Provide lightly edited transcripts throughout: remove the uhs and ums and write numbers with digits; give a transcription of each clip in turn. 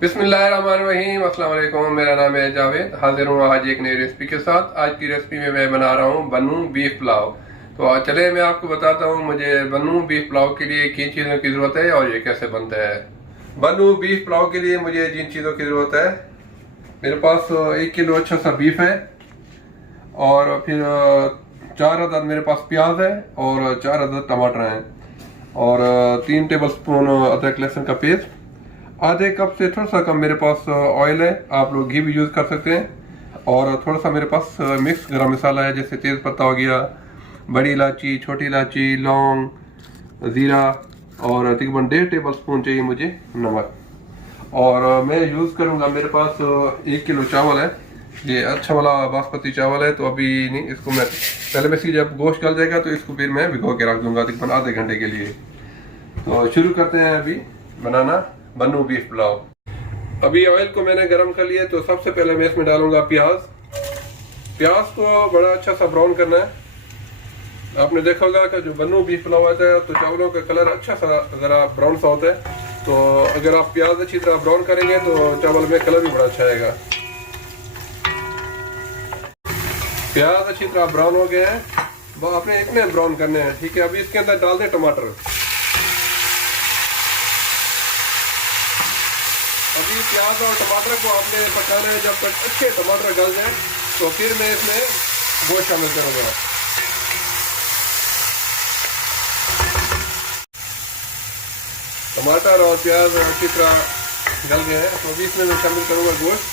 बिस्मिल्लाहिर्रहमानिर्रहीम, अस्सलाम वालेकुम। मेरा नाम है जावेद। हाजिर हूँ आज एक नई रेसिपी के साथ। आज की रेसिपी में मैं बना रहा हूँ बन्नू बीफ पुलाव। तो चले मैं आपको बताता हूँ मुझे बन्नू बीफ पुलाव के लिए किन चीज़ों की ज़रूरत है और ये कैसे बनता है। बन्नू बीफ पुलाव के लिए मुझे जिन चीज़ों की ज़रूरत है, मेरे पास 1 किलो अच्छा सा बीफ है, और फिर 4 अदद मेरे पास प्याज है, और 4 अदद टमाटर हैं, और 3 टेबल स्पून अदरक लहसुन का पेस्ट, आधे कप से थोड़ा सा कम मेरे पास ऑयल है, आप लोग घी भी यूज़ कर सकते हैं, और थोड़ा सा मेरे पास मिक्स गरम मसाला है, जैसे तेज़ पत्ता हो गया, बड़ी इलायची, छोटी इलायची, लौंग, ज़ीरा, और तकरीबन 1.5 टेबल स्पून चाहिए मुझे नमक। और मैं यूज़ करूँगा, मेरे पास 1 किलो चावल है, ये अच्छा वाला बासमती चावल है, तो अभी नहीं, इसको मैं पहले बेसिकली जब गोश्त गल जाएगा तो इसको फिर मैं भिगो के रख दूँगा तकरीबन आधे घंटे के लिए। तो शुरू करते हैं अभी बनाना बन्नू बीफ पुलाव। अभी ऑयल को मैंने गरम कर लिया, तो सबसे पहले मैं इसमें डालूंगा प्याज को बड़ा अच्छा सा ब्राउन करना है। आपने देखा होगा कि जो बन्नू बीफ पुलाव आता है तो चावलों का कलर अच्छा सा ज़रा ब्राउन सा होता है, तो अगर आप प्याज अच्छी तरह ब्राउन करेंगे तो चावल में कलर भी बड़ा अच्छा आएगा। प्याज अच्छी तरह ब्राउन हो गए हैं, वो आपने इतने ब्राउन करने हैं, ठीक है। अभी इसके अंदर डाल दें टमाटर। अभी प्याज और टमाटर को आपने पकाना है, जब तक अच्छे टमाटर गल जाए तो फिर मैं इसमें गोश्त शामिल करूँगा। टमाटर और प्याज अच्छी तरह गल गए हैं, तो अभी इसमें मैं शामिल करूँगा गोश्त।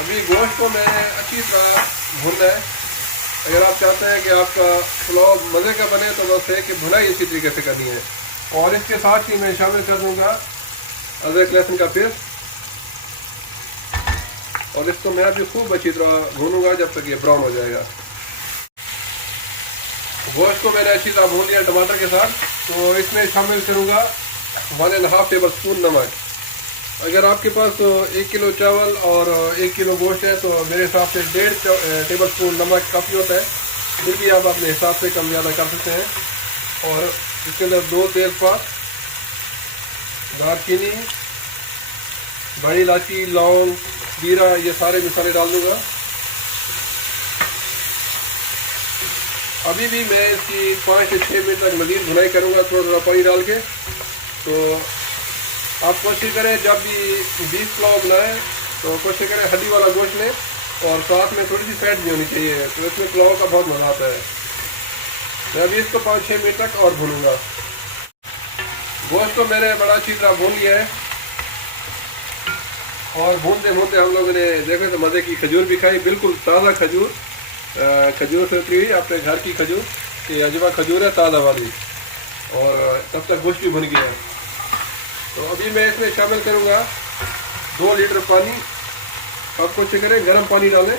अभी गोश्त को मैं अच्छी तरह भूनना है। अगर आप चाहते हैं कि आपका पुलाव मज़े का बने तो बस है कि भुनाई इसी तरीके से करनी है। और इसके साथ ही मैं शामिल कर दूँगा अदरक लहसुन का पेस्ट, और इसको मैं अभी खूब अच्छी तरह भूनूंगा जब तक ये ब्राउन हो जाएगा। गोश्त को मैंने अच्छी तरह भून लिया टमाटर के साथ, तो इसमें शामिल करूंगा 1.5 टेबल स्पून नमक। अगर आपके पास 1 किलो चावल और 1 किलो गोश्त है तो मेरे हिसाब से 1.5 टेबल स्पून नमक काफ़ी होता है, फिर भी आप अपने हिसाब से कम ज़्यादा कर सकते हैं। और इसके अंदर 2 तेज़पात, दालचीनी, बड़ी इलायची, लौंग, जीरा, ये सारे मसाले डाल दूंगा। अभी भी मैं इसकी 5 से 6 मिनट तक मज़ीद भुनाई करूंगा, थोड़ा थोड़ा पानी डाल के। तो आप कोशिश करें जब भी बीफ पुलाव बनाएं तो कोशिश करें हड्डी वाला गोश्त लें, और साथ में थोड़ी सी फैट भी होनी चाहिए, तो इसमें पुलाव का बहुत मज़ा आता है। मैं अभी इसको 5-6 मिनट तक और भूनूंगा। गोश्त को मैंने बड़ा अच्छी तरह भून लिया है, और भूनते भूनते हम लोगों ने देखो तो मज़े की खजूर भी खाई, बिल्कुल ताज़ा खजूर, खजूर से उतरी हुई अपने घर की खजूर, ये अजवा खजूर है ताज़ा वाली। और तब तक गोश्त भी भुन गया है। तो अभी मैं इसमें शामिल करूँगा 2 लीटर पानी। आप कोशिश करें गर्म पानी डालें,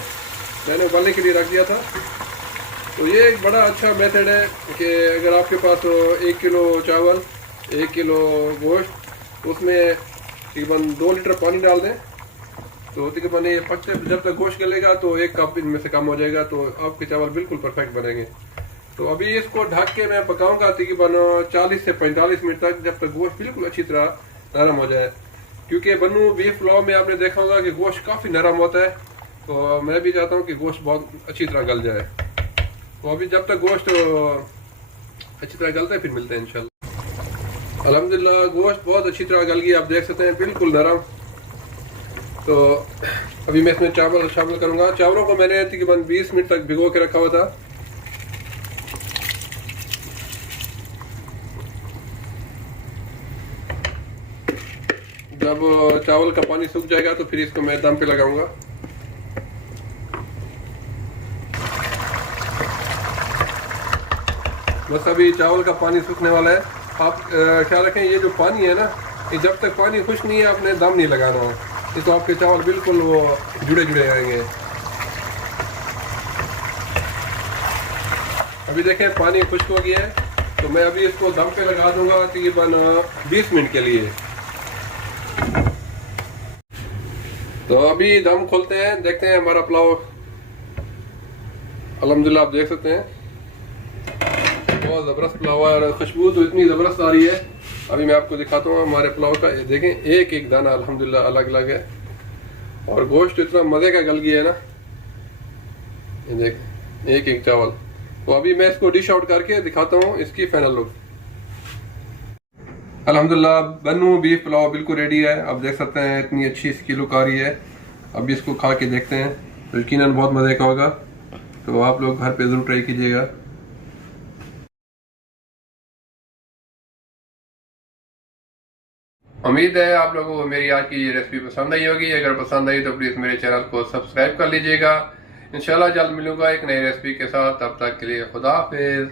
मैंने उबालने के लिए रख दिया था। तो ये एक बड़ा अच्छा मेथड है कि अगर आपके पास 1 किलो चावल, 1 किलो गोश्त, उसमें तकरीबन 2 लीटर पानी डाल दें, तो तकरीबन ये पकते जब तक गोश्त गलेगा तो 1 कप इनमें से कम हो जाएगा, तो आपके चावल बिल्कुल परफेक्ट बनेंगे। तो अभी इसको ढक के मैं पकाऊंगा तकरीबन 40 से 45 मिनट तक, जब तक गोश्त बिल्कुल अच्छी तरह नरम हो जाए। क्योंकि बन्नू बीफ पुलाव में आपने देखा होगा कि गोश्त काफ़ी नरम होता है, तो मैं भी चाहता हूँ कि गोश्त बहुत अच्छी तरह गल जाए। तो अभी जब तक गोश्त अच्छी तरह गलता है फिर मिलते हैं इंशाल्लाह। अल्हम्दुलिल्लाह गोश्त बहुत अच्छी तरह गल गई, आप देख सकते हैं बिल्कुल नरम। तो अभी मैं इसमें चावल शामिल करूँगा। चावलों को मैंने तकरीबन 20 मिनट तक भिगो के रखा हुआ था। जब चावल का पानी सूख जाएगा तो फिर इसको मैं दम पे लगाऊंगा। बस अभी चावल का पानी सूखने वाला है। आप ख्याल रखें, ये जो पानी है ना, ये जब तक पानी खुश्क नहीं है आपने दम नहीं लगाना है, ये तो आपके चावल बिल्कुल वो जुड़े जुड़े आएंगे। अभी देखें पानी खुश्क हो गया है, तो मैं अभी इसको दम पे लगा दूंगा तकरीबन 20 मिनट के लिए। तो अभी दम खोलते हैं, देखते हैं हमारा पुलाव। अल्हम्दुलिल्लाह आप देख सकते हैं बहुत ज़बरदस्त पुलाव है, और खुशबू तो इतनी ज़बरदस्त आ रही है, अभी मैं आपको दिखाता हूँ हमारे पुलाव का। ये देखें, एक एक दाना अल्हम्दुलिल्लाह अलग अलग है और गोश्त इतना मज़े का गल गया है ना। ये देख, एक एक चावल। तो अभी मैं इसको डिश आउट करके दिखाता हूँ इसकी फाइनल लुक। अल्हम्दुलिल्लाह बन्नू बीफ पुलाव बिल्कुल रेडी है। आप देख सकते हैं इतनी अच्छी इसकी लुक आ रही है। अभी इसको खा के देखते हैं, तो यकीनन बहुत मज़े का होगा। तो आप लोग घर पे ज़रूर ट्राई कीजिएगा। उम्मीद है आप लोगों को मेरी आज की ये रेसिपी पसंद आई होगी। अगर पसंद आई तो प्लीज़ मेरे चैनल को सब्सक्राइब कर लीजिएगा। इंशाल्लाह जल्द मिलूंगा एक नई रेसिपी के साथ। तब तक के लिए खुदा हाफिज।